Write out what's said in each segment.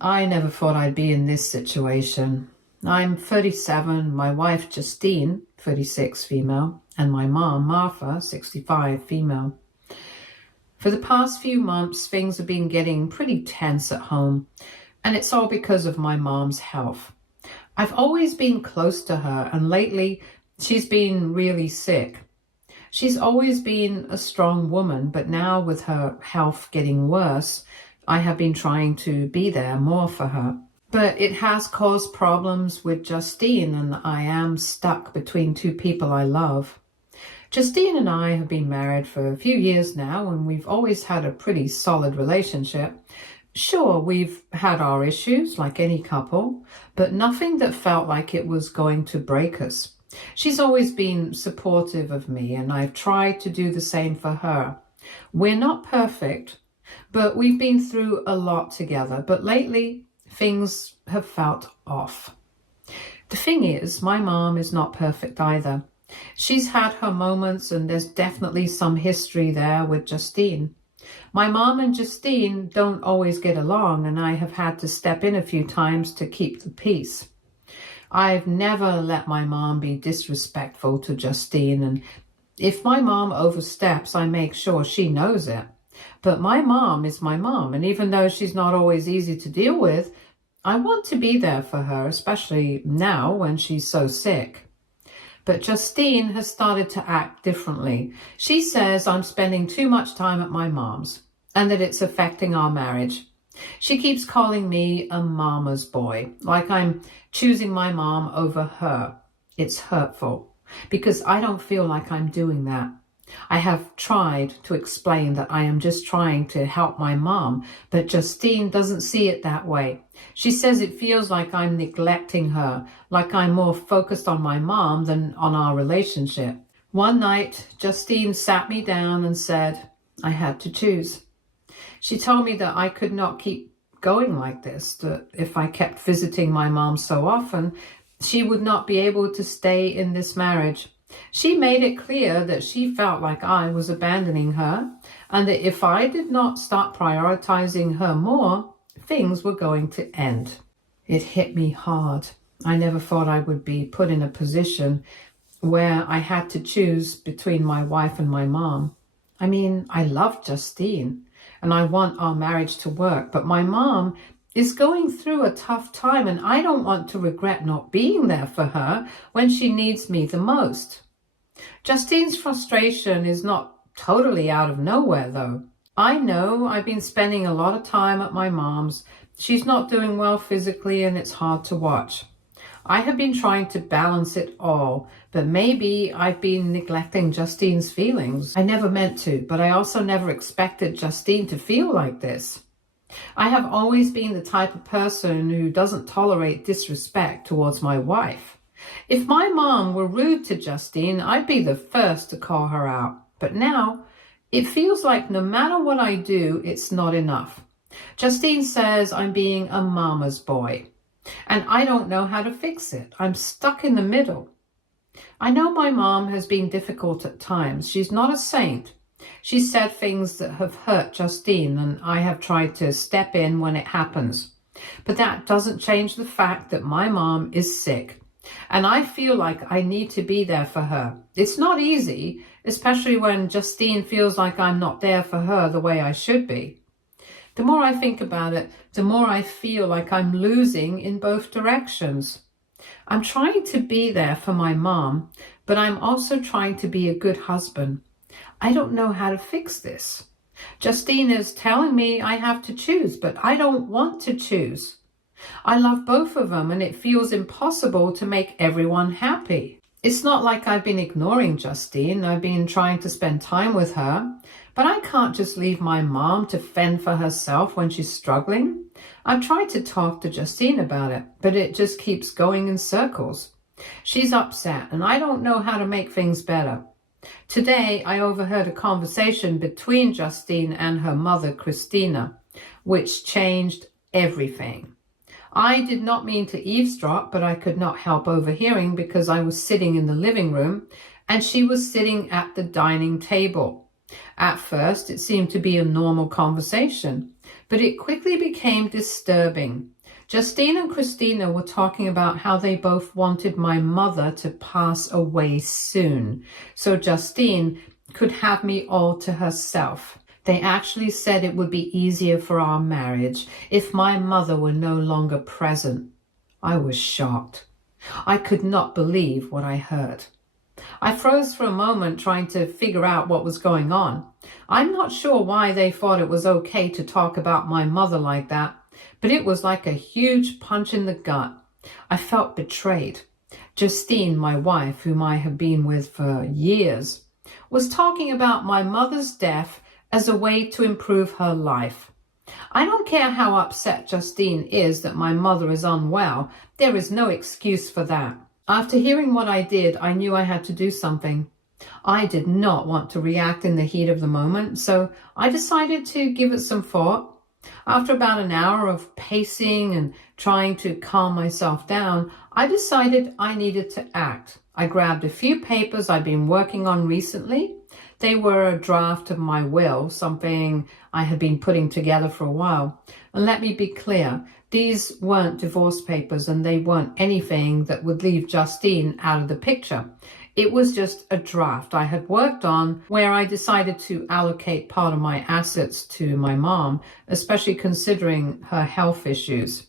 I never thought I'd be in this situation. I'm 37, my wife Justine, 36, female, and my mom, Martha, 65, female. For the past few months, things have been getting pretty tense at home, and it's all because of my mom's health. I've always been close to her, and lately she's been really sick. She's always been a strong woman, but now with her health getting worse, I have been trying to be there more for her. But it has caused problems with Justine, and I am stuck between two people I love. Justine and I have been married for a few years now, and we've always had a pretty solid relationship. Sure, we've had our issues like any couple, but nothing that felt like it was going to break us. She's always been supportive of me, and I've tried to do the same for her. We're not perfect, but we've been through a lot together. But lately, things have felt off. The thing is, my mom is not perfect either. She's had her moments, and there's definitely some history there with Justine. My mom and Justine don't always get along, and I have had to step in a few times to keep the peace. I've never let my mom be disrespectful to Justine, and if my mom oversteps, I make sure she knows it. But my mom is my mom, and even though she's not always easy to deal with, I want to be there for her, especially now when she's so sick. But Justine has started to act differently. She says I'm spending too much time at my mom's, and that it's affecting our marriage. She keeps calling me a mama's boy, like I'm choosing my mom over her. It's hurtful, because I don't feel like I'm doing that. I have tried to explain that I am just trying to help my mom, but Justine doesn't see it that way. She says it feels like I'm neglecting her, like I'm more focused on my mom than on our relationship. One night, Justine sat me down and said I had to choose. She told me that I could not keep going like this, that if I kept visiting my mom so often, she would not be able to stay in this marriage. She made it clear that she felt like I was abandoning her, and that if I did not start prioritizing her more, things were going to end. It hit me hard. I never thought I would be put in a position where I had to choose between my wife and my mom. I mean, I love Justine, and I want our marriage to work, but my mom is going through a tough time, and I don't want to regret not being there for her when she needs me the most. Justine's frustration is not totally out of nowhere, though. I know I've been spending a lot of time at my mom's. She's not doing well physically, and it's hard to watch. I have been trying to balance it all, but maybe I've been neglecting Justine's feelings. I never meant to, but I also never expected Justine to feel like this. I have always been the type of person who doesn't tolerate disrespect towards my wife. If my mom were rude to Justine, I'd be the first to call her out. But now, it feels like no matter what I do, it's not enough. Justine says I'm being a mama's boy, and I don't know how to fix it. I'm stuck in the middle. I know my mom has been difficult at times. She's not a saint. She said things that have hurt Justine, and I have tried to step in when it happens. But that doesn't change the fact that my mom is sick, and I feel like I need to be there for her. It's not easy, especially when Justine feels like I'm not there for her the way I should be. The more I think about it, the more I feel like I'm losing in both directions. I'm trying to be there for my mom, but I'm also trying to be a good husband. I don't know how to fix this. Justine is telling me I have to choose, but I don't want to choose. I love both of them, and it feels impossible to make everyone happy. It's not like I've been ignoring Justine. I've been trying to spend time with her, but I can't just leave my mom to fend for herself when she's struggling. I've tried to talk to Justine about it, but it just keeps going in circles. She's upset, and I don't know how to make things better. Today, I overheard a conversation between Justine and her mother, Christina, which changed everything. I did not mean to eavesdrop, but I could not help overhearing because I was sitting in the living room and she was sitting at the dining table. At first, it seemed to be a normal conversation, But it quickly became disturbing. Justine and Christina were talking about how they both wanted my mother to pass away soon, so Justine could have me all to herself. They actually said it would be easier for our marriage if my mother were no longer present. I was shocked. I could not believe what I heard. I froze for a moment trying to figure out what was going on. I'm not sure why they thought it was okay to talk about my mother like that, but it was like a huge punch in the gut. I felt betrayed. Justine, my wife, whom I had been with for years, was talking about my mother's death as a way to improve her life. I don't care how upset Justine is that my mother is unwell. There is no excuse for that. After hearing what I did, I knew I had to do something. I did not want to react in the heat of the moment, so I decided to give it some thought. After about an hour of pacing and trying to calm myself down, I decided I needed to act. I grabbed a few papers I'd been working on recently. They were a draft of my will, something I had been putting together for a while. And let me be clear, these weren't divorce papers and they weren't anything that would leave Justine out of the picture. It was just a draft I had worked on where I decided to allocate part of my assets to my mom, especially considering her health issues.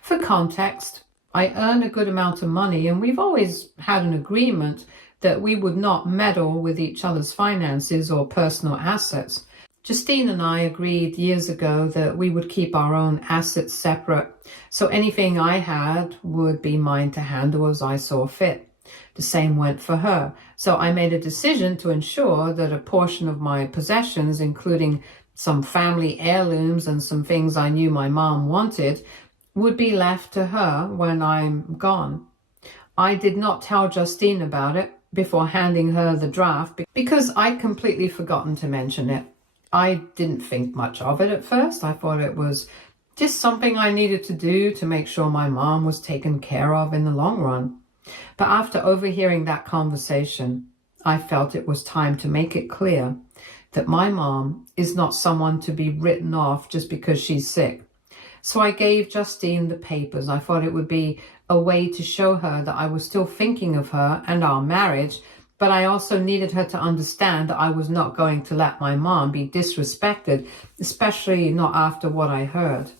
For context, I earn a good amount of money and we've always had an agreement that we would not meddle with each other's finances or personal assets. Justine and I agreed years ago that we would keep our own assets separate, so anything I had would be mine to handle as I saw fit. The same went for her, so I made a decision to ensure that a portion of my possessions, including some family heirlooms and some things I knew my mom wanted, would be left to her when I'm gone. I did not tell Justine about it before handing her the draft because I'd completely forgotten to mention it. I didn't think much of it at first. I thought it was just something I needed to do to make sure my mom was taken care of in the long run. But after overhearing that conversation, I felt it was time to make it clear that my mom is not someone to be written off just because she's sick. So I gave Justine the papers. I thought it would be a way to show her that I was still thinking of her and our marriage, but I also needed her to understand that I was not going to let my mom be disrespected, especially not after what I heard.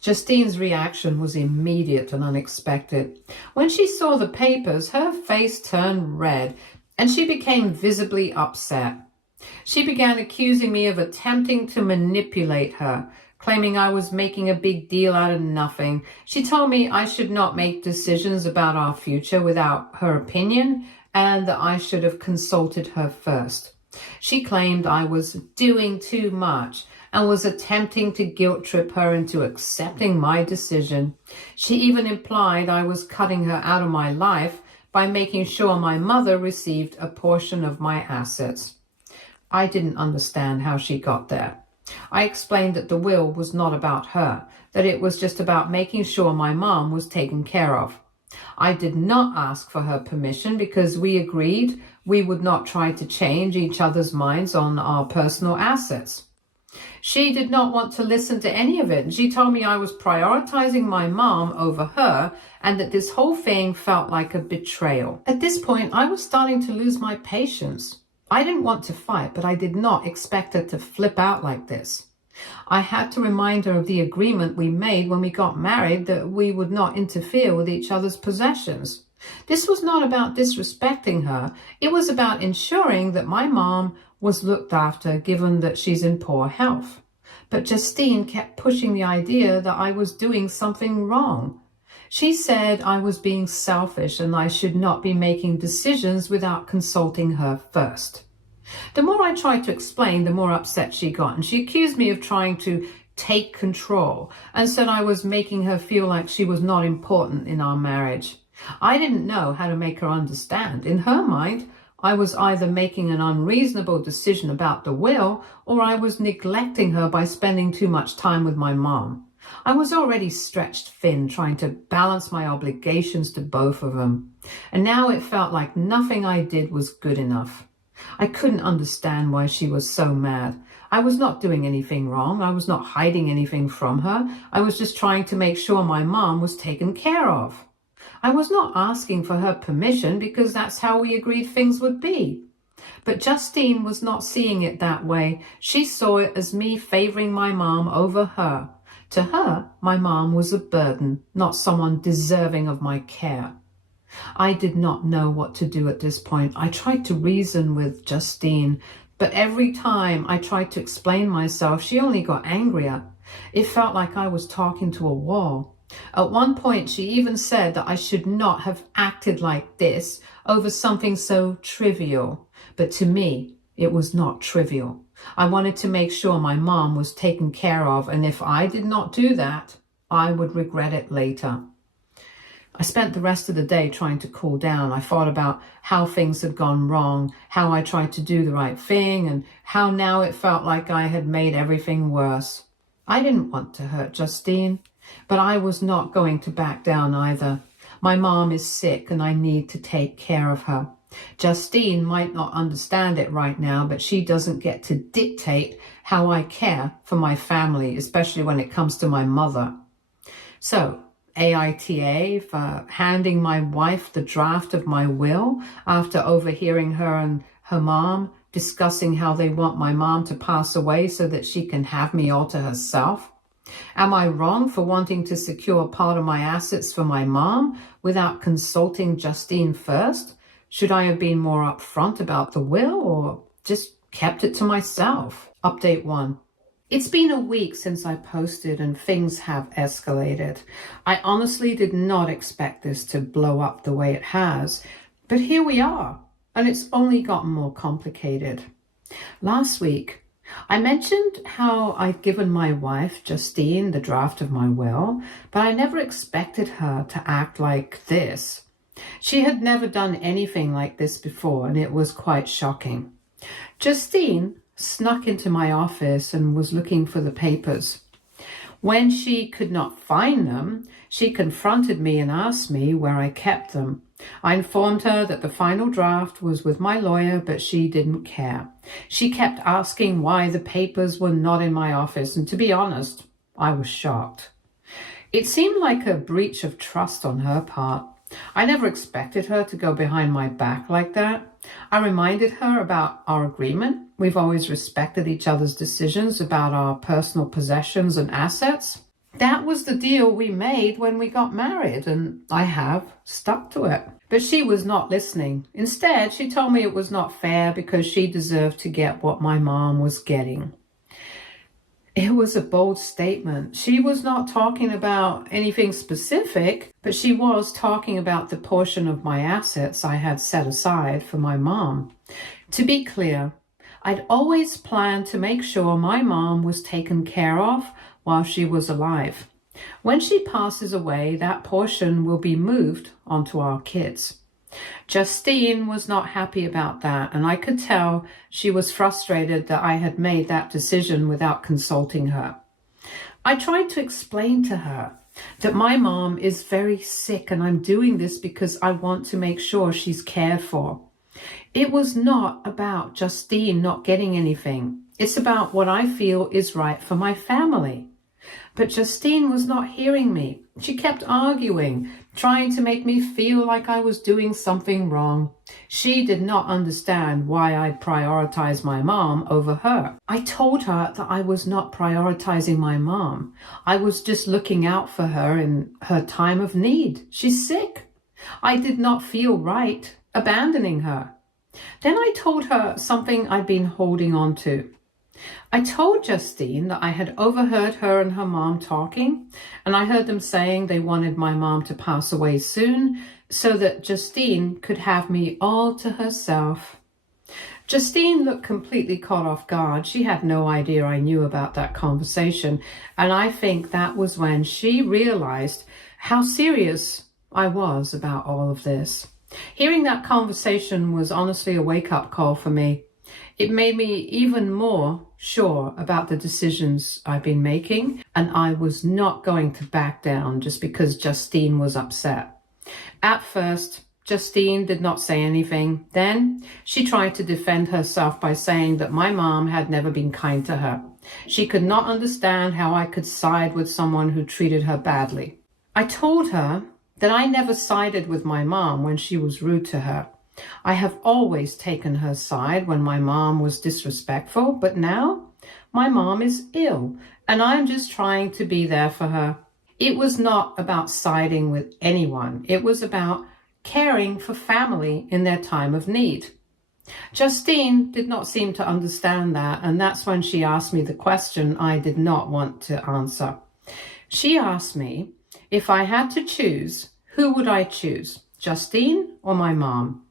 Justine's reaction was immediate and unexpected. When she saw the papers, her face turned red and she became visibly upset. She began accusing me of attempting to manipulate her, claiming I was making a big deal out of nothing. She told me I should not make decisions about our future without her opinion and that I should have consulted her first. She claimed I was doing too much and was attempting to guilt trip her into accepting my decision. She even implied I was cutting her out of my life by making sure my mother received a portion of my assets. I didn't understand how she got there. I explained that the will was not about her, that it was just about making sure my mom was taken care of. I did not ask for her permission because we agreed we would not try to change each other's minds on our personal assets. She did not want to listen to any of it, and she told me I was prioritizing my mom over her and that this whole thing felt like a betrayal. At this point, I was starting to lose my patience. I didn't want to fight, but I did not expect her to flip out like this. I had to remind her of the agreement we made when we got married that we would not interfere with each other's possessions. This was not about disrespecting her. It was about ensuring that my mom was looked after, given that she's in poor health. But Justine kept pushing the idea that I was doing something wrong. She said I was being selfish and I should not be making decisions without consulting her first. The more I tried to explain, the more upset she got, and she accused me of trying to take control and said I was making her feel like she was not important in our marriage. I didn't know how to make her understand. In her mind, I was either making an unreasonable decision about the will or I was neglecting her by spending too much time with my mom. I was already stretched thin trying to balance my obligations to both of them, and now it felt like nothing I did was good enough. I couldn't understand why she was so mad. I was not doing anything wrong. I was not hiding anything from her. I was just trying to make sure my mom was taken care of. I was not asking for her permission because that's how we agreed things would be. But Justine was not seeing it that way. She saw it as me favoring my mom over her. To her, my mom was a burden, not someone deserving of my care. I did not know what to do at this point. I tried to reason with Justine, but every time I tried to explain myself, she only got angrier. It felt like I was talking to a wall. At one point, she even said that I should not have acted like this over something so trivial. But to me, it was not trivial. I wanted to make sure my mom was taken care of, and if I did not do that, I would regret it later. I spent the rest of the day trying to cool down. I thought about how things had gone wrong, how I tried to do the right thing, and how now it felt like I had made everything worse. I didn't want to hurt Justine, but I was not going to back down either. My mom is sick and I need to take care of her. Justine might not understand it right now, but she doesn't get to dictate how I care for my family, especially when it comes to my mother. So, aita for handing my wife the draft of my will after overhearing her and her mom discussing how they want my mom to pass away so that she can have me all to herself. Am I wrong for wanting to secure part of my assets for my mom without consulting Justine first? Should I have been more upfront about the will or just kept it to myself? Update 1. It's been a week since I posted and things have escalated. I honestly did not expect this to blow up the way it has, but here we are, and it's only gotten more complicated. Last week, I mentioned how I'd given my wife, Justine, the draft of my will, but I never expected her to act like this. She had never done anything like this before, and it was quite shocking. Justine snuck into my office and was looking for the papers. When she could not find them, she confronted me and asked me where I kept them. I informed her that the final draft was with my lawyer, but she didn't care. She kept asking why the papers were not in my office, and to be honest, I was shocked. It seemed like a breach of trust on her part. I never expected her to go behind my back like that. I reminded her about our agreement. We've always respected each other's decisions about our personal possessions and assets. That was the deal we made when we got married, and I have stuck to it. But she was not listening. Instead, she told me it was not fair because she deserved to get what my mom was getting. It was a bold statement. She was not talking about anything specific, but she was talking about the portion of my assets I had set aside for my mom. To be clear, I'd always planned to make sure my mom was taken care of while she was alive. When she passes away, that portion will be moved onto our kids. Justine was not happy about that, and I could tell she was frustrated that I had made that decision without consulting her. I tried to explain to her that my mom is very sick and I'm doing this because I want to make sure she's cared for. It was not about Justine not getting anything. It's about what I feel is right for my family. But Justine was not hearing me. She kept arguing, trying to make me feel like I was doing something wrong. She did not understand why I'd prioritize my mom over her. I told her that I was not prioritizing my mom. I was just looking out for her in her time of need. She's sick. I did not feel right abandoning her. Then I told her something I'd been holding on to. I told Justine that I had overheard her and her mom talking, and I heard them saying they wanted my mom to pass away soon so that Justine could have me all to herself. Justine looked completely caught off guard. She had no idea I knew about that conversation, and I think that was when she realized how serious I was about all of this. Hearing that conversation was honestly a wake-up call for me. It made me even more sure about the decisions I've been making, and I was not going to back down just because Justine was upset. At first, Justine did not say anything. Then she tried to defend herself by saying that my mom had never been kind to her. She could not understand how I could side with someone who treated her badly. I told her that I never sided with my mom when she was rude to her. I have always taken her side when my mom was disrespectful, but now my mom is ill and I'm just trying to be there for her. It was not about siding with anyone. It was about caring for family in their time of need. Justine did not seem to understand that, and that's when she asked me the question I did not want to answer. She asked me, if I had to choose, who would I choose, Justine or my mom?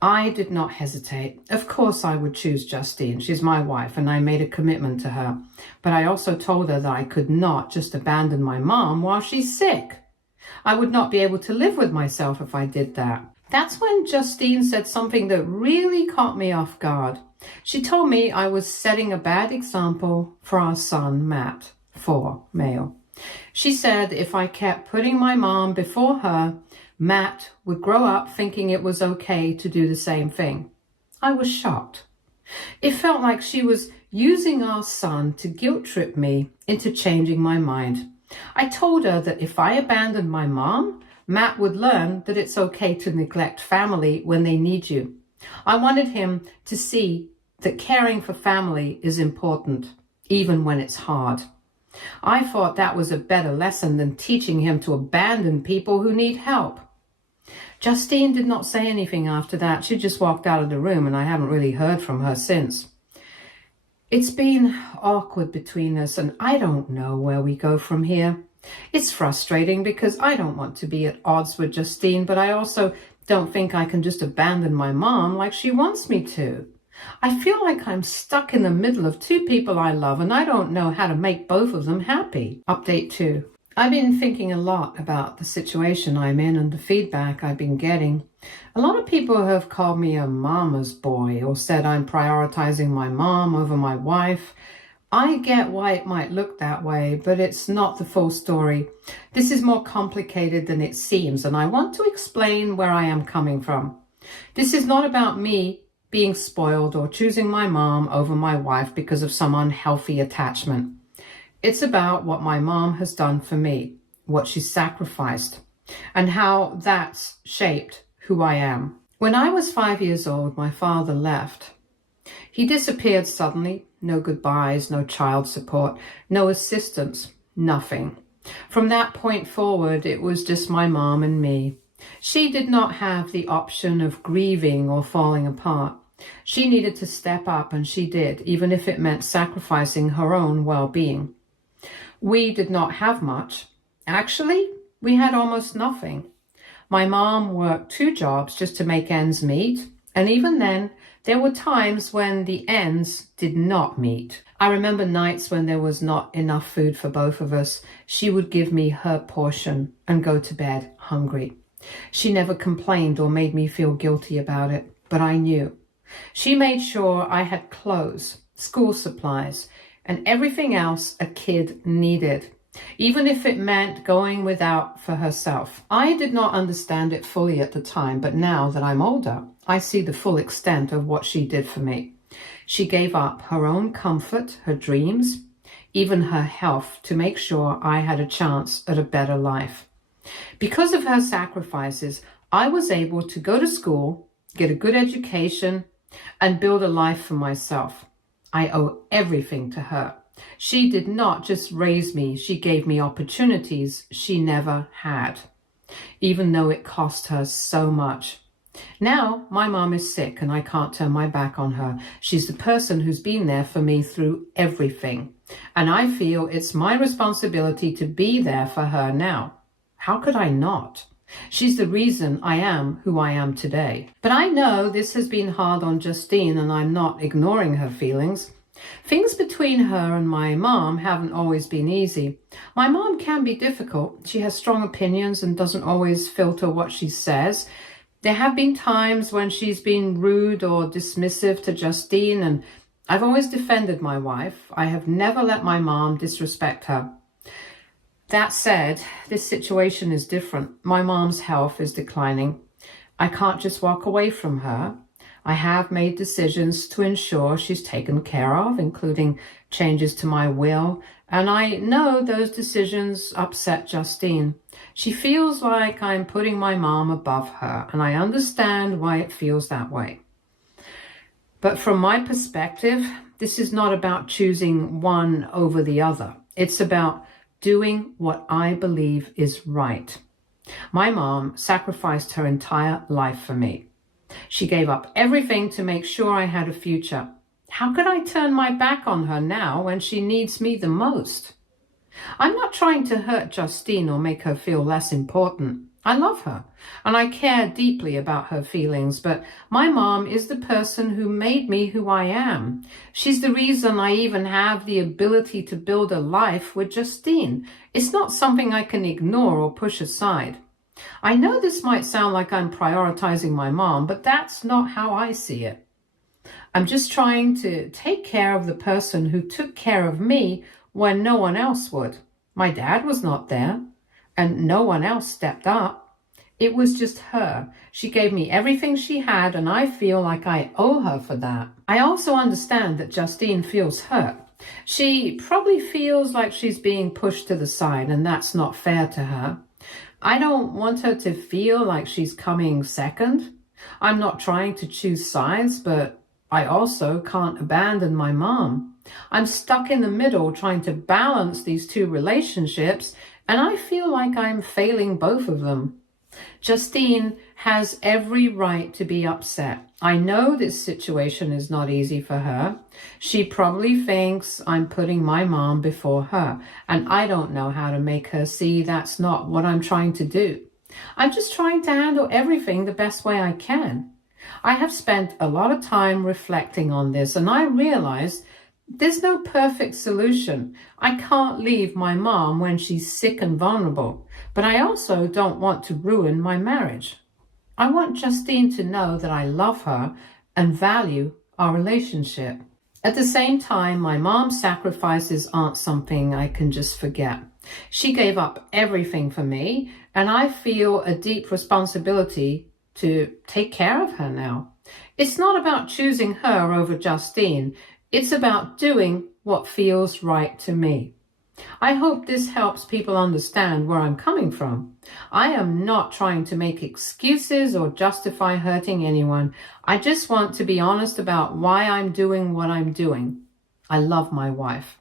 I did not hesitate. Of course I would choose Justine. She's my wife and I made a commitment to her. But I also told her that I could not just abandon my mom while she's sick. I would not be able to live with myself if I did that. That's when Justine said something that really caught me off guard. She told me I was setting a bad example for our son, Matt, 4, male. She said if I kept putting my mom before her, Matt would grow up thinking it was okay to do the same thing. I was shocked. It felt like she was using our son to guilt trip me into changing my mind. I told her that if I abandoned my mom, Matt would learn that it's okay to neglect family when they need you. I wanted him to see that caring for family is important, even when it's hard. I thought that was a better lesson than teaching him to abandon people who need help. Justine did not say anything after that. She just walked out of the room and I haven't really heard from her since. It's been awkward between us and I don't know where we go from here. It's frustrating because I don't want to be at odds with Justine, but I also don't think I can just abandon my mom like she wants me to. I feel like I'm stuck in the middle of 2 people I love and I don't know how to make both of them happy. Update 2. I've been thinking a lot about the situation I'm in and the feedback I've been getting. A lot of people have called me a mama's boy or said I'm prioritizing my mom over my wife. I get why it might look that way, but it's not the full story. This is more complicated than it seems, and I want to explain where I am coming from. This is not about me being spoiled or choosing my mom over my wife because of some unhealthy attachment. It's about what my mom has done for me, what she sacrificed, and how that's shaped who I am. When I was 5 years old, my father left. He disappeared suddenly. No goodbyes, no child support, no assistance, nothing. From that point forward, it was just my mom and me. She did not have the option of grieving or falling apart. She needed to step up, and she did, even if it meant sacrificing her own well-being. We did not have much. Actually, we had almost nothing. My mom worked 2 jobs just to make ends meet, and even then, there were times when the ends did not meet. I remember nights when there was not enough food for both of us. She would give me her portion and go to bed hungry. She never complained or made me feel guilty about it, but I knew. She made sure I had clothes, school supplies, and everything else a kid needed, even if it meant going without for herself. I did not understand it fully at the time, but now that I'm older, I see the full extent of what she did for me. She gave up her own comfort, her dreams, even her health to make sure I had a chance at a better life. Because of her sacrifices, I was able to go to school, get a good education, and build a life for myself. I owe everything to her. She did not just raise me, she gave me opportunities she never had, even though it cost her so much. Now, my mom is sick and I can't turn my back on her. She's the person who's been there for me through everything. And I feel it's my responsibility to be there for her now. How could I not? She's the reason I am who I am today. But I know this has been hard on Justine and I'm not ignoring her feelings. Things between her and my mom haven't always been easy. My mom can be difficult. She has strong opinions and doesn't always filter what she says. There have been times when she's been rude or dismissive to Justine, and I've always defended my wife. I have never let my mom disrespect her. That said, this situation is different. My mom's health is declining. I can't just walk away from her. I have made decisions to ensure she's taken care of, including changes to my will, and I know those decisions upset Justine. She feels like I'm putting my mom above her, and I understand why it feels that way. But from my perspective, this is not about choosing one over the other. It's about doing what I believe is right. My mom sacrificed her entire life for me. She gave up everything to make sure I had a future. How could I turn my back on her now when she needs me the most? I'm not trying to hurt Justine or make her feel less important. I love her and I care deeply about her feelings, but my mom is the person who made me who I am. She's the reason I even have the ability to build a life with Justine. It's not something I can ignore or push aside. I know this might sound like I'm prioritizing my mom, but that's not how I see it. I'm just trying to take care of the person who took care of me when no one else would. My dad was not there, and no one else stepped up. It was just her. She gave me everything she had, and I feel like I owe her for that. I also understand that Justine feels hurt. She probably feels like she's being pushed to the side, and that's not fair to her. I don't want her to feel like she's coming second. I'm not trying to choose sides, but I also can't abandon my mom. I'm stuck in the middle trying to balance these two relationships, and I feel like I'm failing both of them. Justine has every right to be upset. I know this situation is not easy for her. She probably thinks I'm putting my mom before her, and I don't know how to make her see that's not what I'm trying to do. I'm just trying to handle everything the best way I can. I have spent a lot of time reflecting on this, and I realize there's no perfect solution. I can't leave my mom when she's sick and vulnerable, but I also don't want to ruin my marriage. I want Justine to know that I love her and value our relationship. At the same time, my mom's sacrifices aren't something I can just forget. She gave up everything for me, and I feel a deep responsibility to take care of her now. It's not about choosing her over Justine. It's about doing what feels right to me. I hope this helps people understand where I'm coming from. I am not trying to make excuses or justify hurting anyone. I just want to be honest about why I'm doing what I'm doing. I love my wife,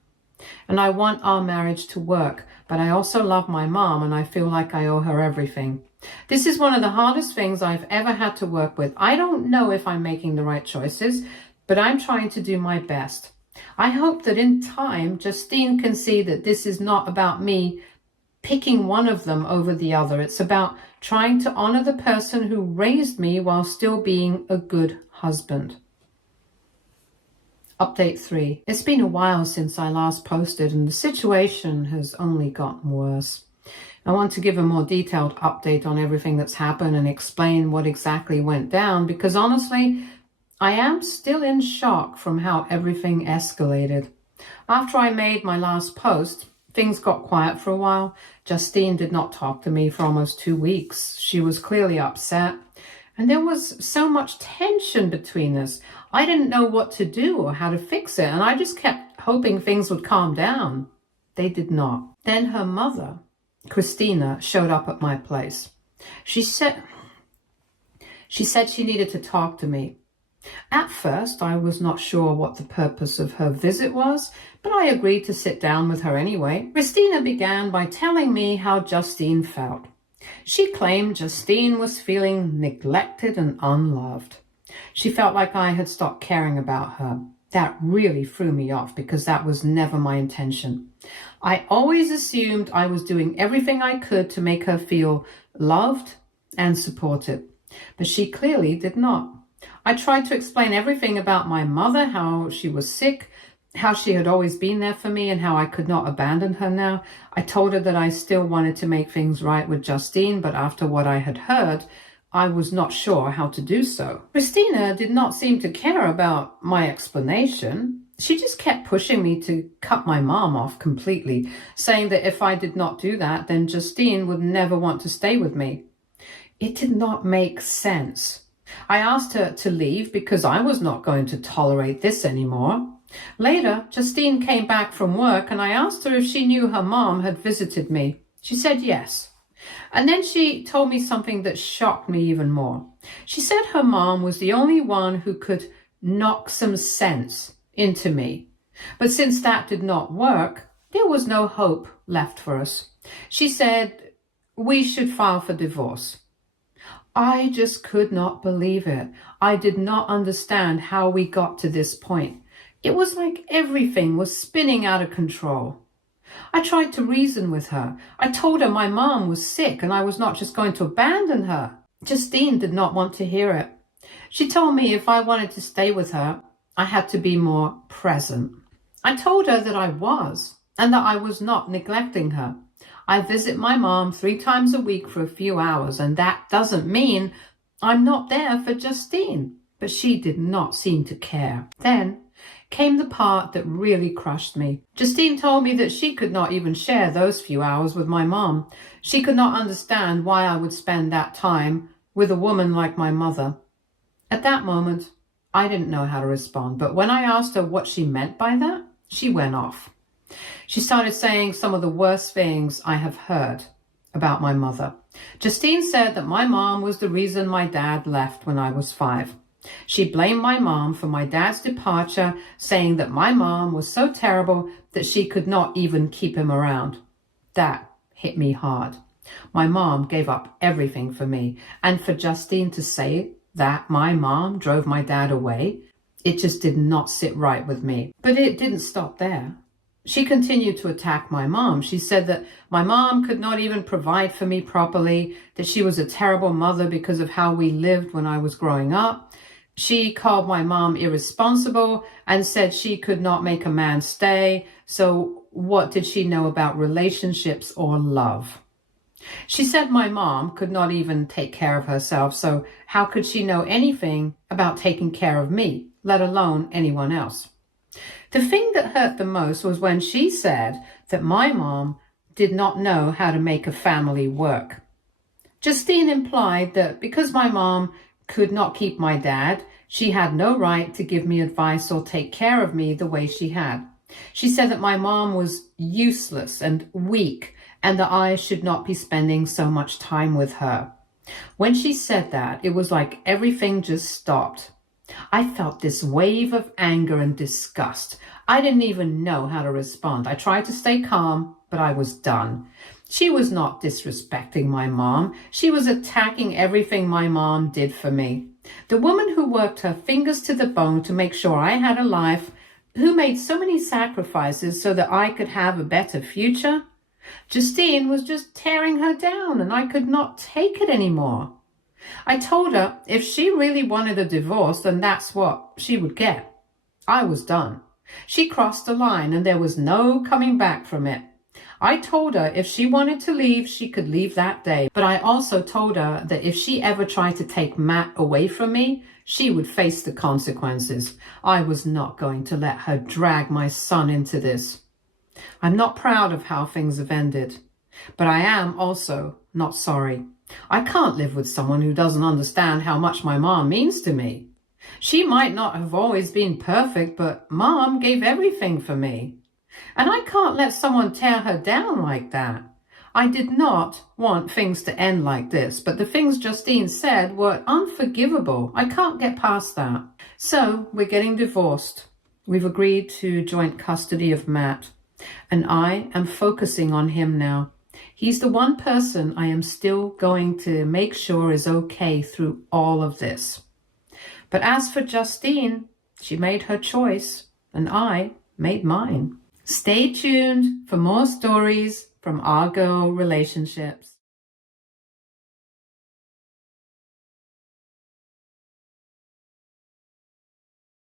and I want our marriage to work, but I also love my mom, and I feel like I owe her everything. This is one of the hardest things I've ever had to work with. I don't know if I'm making the right choices, but I'm trying to do my best. I hope that in time, Justine can see that this is not about me picking one of them over the other. It's about trying to honor the person who raised me while still being a good husband. Update 3. It's been a while since I last posted, and the situation has only gotten worse. I want to give a more detailed update on everything that's happened and explain what exactly went down, because honestly, I am still in shock from how everything escalated. After I made my last post, things got quiet for a while. Justine did not talk to me for almost 2 weeks. She was clearly upset, and there was so much tension between us. I didn't know what to do or how to fix it, and I just kept hoping things would calm down. They did not. Then her mother, Christina, showed up at my place. She said she needed to talk to me. At first, I was not sure what the purpose of her visit was, but I agreed to sit down with her anyway. Christina began by telling me how Justine felt. She claimed Justine was feeling neglected and unloved. She felt like I had stopped caring about her. That really threw me off because that was never my intention. I always assumed I was doing everything I could to make her feel loved and supported, but she clearly did not. I tried to explain everything about my mother, how she was sick, how she had always been there for me, and how I could not abandon her now. I told her that I still wanted to make things right with Justine, but after what I had heard, I was not sure how to do so. Christina did not seem to care about my explanation. She just kept pushing me to cut my mom off completely, saying that if I did not do that, then Justine would never want to stay with me. It did not make sense. I asked her to leave because I was not going to tolerate this anymore. Later, Justine came back from work and I asked her if she knew her mom had visited me. She said yes. And then she told me something that shocked me even more. She said her mom was the only one who could knock some sense into me. But since that did not work, there was no hope left for us. She said we should file for divorce. I just could not believe it. I did not understand how we got to this point. It was like everything was spinning out of control. I tried to reason with her. I told her my mom was sick and I was not just going to abandon her. Justine did not want to hear it. She told me if I wanted to stay with her, I had to be more present. I told her that I was, and that I was not neglecting her. I visit my mom 3 times a week for a few hours, and that doesn't mean I'm not there for Justine. But she did not seem to care. Then came the part that really crushed me. Justine told me that she could not even share those few hours with my mom. She could not understand why I would spend that time with a woman like my mother. At that moment, I didn't know how to respond, but when I asked her what she meant by that, she went off. She started saying some of the worst things I have heard about my mother. Justine said that my mom was the reason my dad left when I was 5. She blamed my mom for my dad's departure, saying that my mom was so terrible that she could not even keep him around. That hit me hard. My mom gave up everything for me, and for Justine to say that my mom drove my dad away, it just did not sit right with me. But it didn't stop there. She continued to attack my mom. She said that my mom could not even provide for me properly, that she was a terrible mother because of how we lived when I was growing up. She called my mom irresponsible and said she could not make a man stay. So what did she know about relationships or love? She said my mom could not even take care of herself, so how could she know anything about taking care of me, let alone anyone else? The thing that hurt the most was when she said that my mom did not know how to make a family work. Justine implied that because my mom could not keep my dad, she had no right to give me advice or take care of me the way she had. She said that my mom was useless and weak and that I should not be spending so much time with her. When she said that, it was like everything just stopped. I felt this wave of anger and disgust. I didn't even know how to respond. I tried to stay calm, but I was done. She was not disrespecting my mom. She was attacking everything my mom did for me. The woman who worked her fingers to the bone to make sure I had a life, who made so many sacrifices so that I could have a better future. Justine was just tearing her down, and I could not take it anymore. I told her if she really wanted a divorce, then that's what she would get. I was done. She crossed the line and there was no coming back from it. I told her if she wanted to leave, she could leave that day. But I also told her that if she ever tried to take Matt away from me, she would face the consequences. I was not going to let her drag my son into this. I'm not proud of how things have ended, but I am also not sorry. I can't live with someone who doesn't understand how much my mom means to me. She might not have always been perfect, but Mom gave everything for me. And I can't let someone tear her down like that. I did not want things to end like this, but the things Justine said were unforgivable. I can't get past that. So we're getting divorced. We've agreed to joint custody of Matt, and I am focusing on him now. He's the one person I am still going to make sure is okay through all of this. But as for Justine, she made her choice, and I made mine. Stay tuned for more stories from our girl relationships.